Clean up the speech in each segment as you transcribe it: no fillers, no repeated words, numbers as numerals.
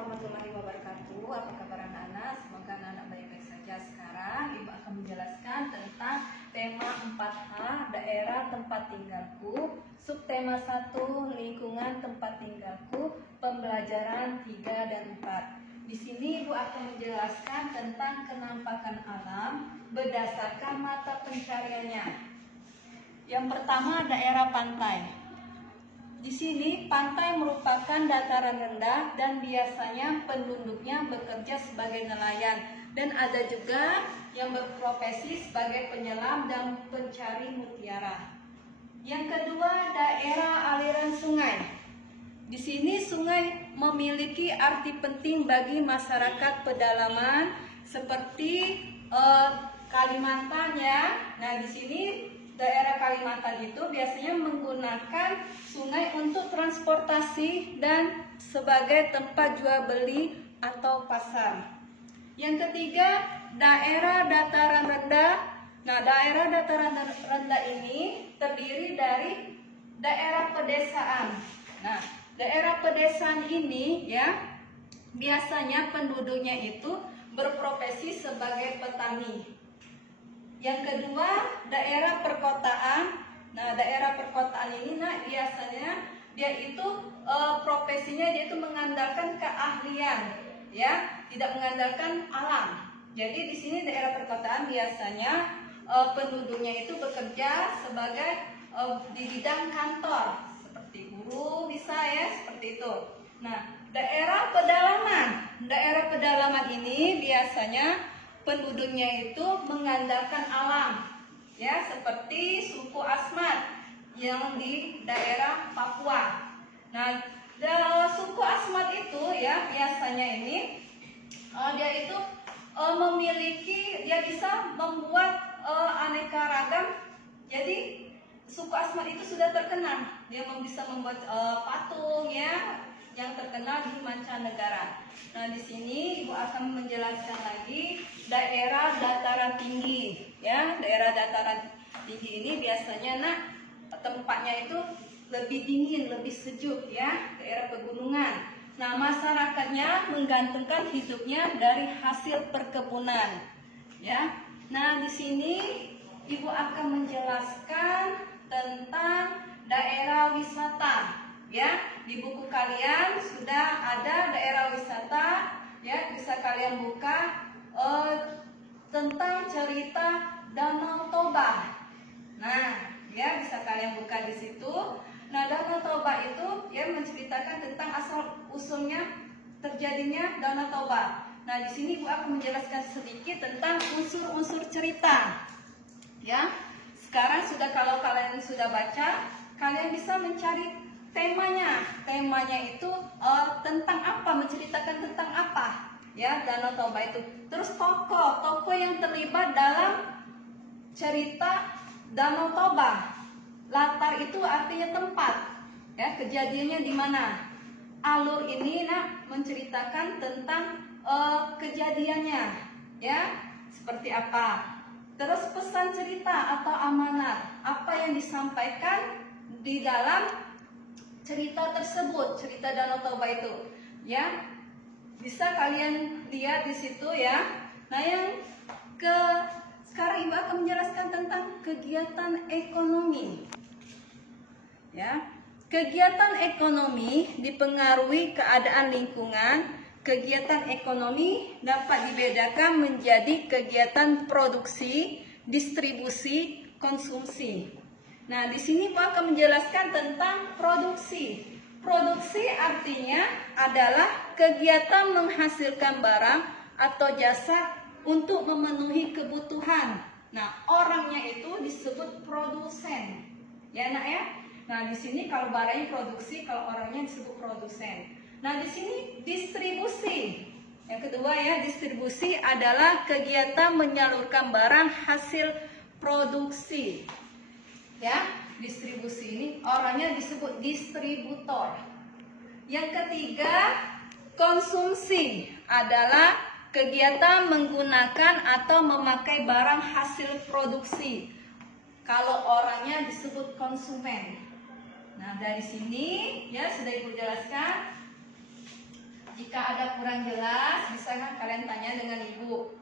warahmatullahi wabarakatuh. Apa kabar anak-anak? Semoga anak-anak baik-baik saja. Sekarang Ibu akan menjelaskan tentang tema 4H, daerah tempat tinggalku. Subtema 1, lingkungan tempat tinggalku. Pembelajaran 3 dan 4. Di sini Ibu akan menjelaskan tentang kenampakan alam berdasarkan mata pencariannya. Yang pertama, daerah pantai. Di sini pantai merupakan dataran rendah dan biasanya penduduknya bekerja sebagai nelayan dan ada juga yang berprofesi sebagai penyelam dan pencari mutiara. Yang kedua, daerah aliran sungai. Di sini sungai memiliki arti penting bagi masyarakat pedalaman seperti Kalimantan ya. Nah, di sini daerah Kalimantan itu biasanya menggunakan sungai untuk transportasi dan sebagai tempat jual beli atau pasar. Yang ketiga, daerah dataran rendah. Nah, daerah dataran rendah ini terdiri dari daerah pedesaan. Nah, daerah pedesaan ini ya biasanya penduduknya itu berprofesi sebagai petani. Yang kedua, daerah perkotaan. Nah, daerah perkotaan ini biasanya dia itu profesinya dia itu mengandalkan keahlian, ya, tidak mengandalkan alam. Jadi di sini daerah perkotaan biasanya penduduknya itu bekerja sebagai di bidang kantor, seperti guru bisa ya, seperti itu. Nah, daerah pedalaman ini biasanya penduduknya itu mengandalkan alam, ya, seperti suku Asmat yang di daerah Papua. Nah, suku Asmat itu ya biasanya ini dia itu dia bisa membuat aneka ragam. Jadi suku Asmat itu sudah terkenal, dia bisa membuat patung ya yang terkenal di mancanegara. Nah, di sini Ibu akan menjelaskan lagi daerah dataran tinggi. Ya, daerah dataran tinggi ini biasanya tempatnya itu lebih dingin, lebih sejuk ya, daerah pegunungan. Nah, masyarakatnya menggantungkan hidupnya dari hasil perkebunan. Ya. Nah, di sini Ibu akan menjelaskan tentang daerah wisata. Ya, di buku kalian sudah ada daerah wisata, ya, bisa kalian buka tentang cerita Danau Toba. Nah, ya bisa kalian buka di situ. Nah, Danau Toba itu ya menceritakan tentang asal usulnya terjadinya Danau Toba. Nah, di sini Ibu akan menjelaskan sedikit tentang unsur-unsur cerita. Ya, sekarang kalau kalian sudah baca, kalian bisa mencari temanya itu tentang apa, menceritakan tentang apa ya Danau Toba itu. Terus tokoh yang terlibat dalam cerita Danau Toba. Latar itu artinya tempat ya, kejadiannya di mana. Alur ini menceritakan tentang kejadiannya ya seperti apa. Terus pesan cerita atau amanat, apa yang disampaikan di dalam cerita tersebut, cerita Danau Toba itu, ya, bisa kalian lihat di situ ya. Nah, sekarang Ibu akan menjelaskan tentang kegiatan ekonomi, ya. Kegiatan ekonomi dipengaruhi keadaan lingkungan. Kegiatan ekonomi dapat dibedakan menjadi kegiatan produksi, distribusi, konsumsi. Nah, di sini Pak akan menjelaskan tentang produksi. Produksi artinya adalah kegiatan menghasilkan barang atau jasa untuk memenuhi kebutuhan. Nah, orangnya itu disebut produsen. Ya, Nak ya. Nah, di sini kalau barangnya produksi, kalau orangnya disebut produsen. Nah, di sini distribusi. Yang kedua ya, distribusi adalah kegiatan menyalurkan barang hasil produksi. Ya, distribusi ini orangnya disebut distributor. Yang ketiga, konsumsi adalah kegiatan menggunakan atau memakai barang hasil produksi. Kalau orangnya disebut konsumen. Nah, dari sini ya sudah Ibu jelaskan. Jika ada kurang jelas, bisa kan kalian tanya dengan ibu.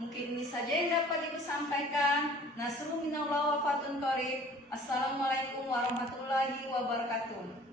Mungkin ini saja yang dapat ibu sampaikan. Nasrul minallah wa fatun qarib. Assalamualaikum warahmatullahi wabarakatuh.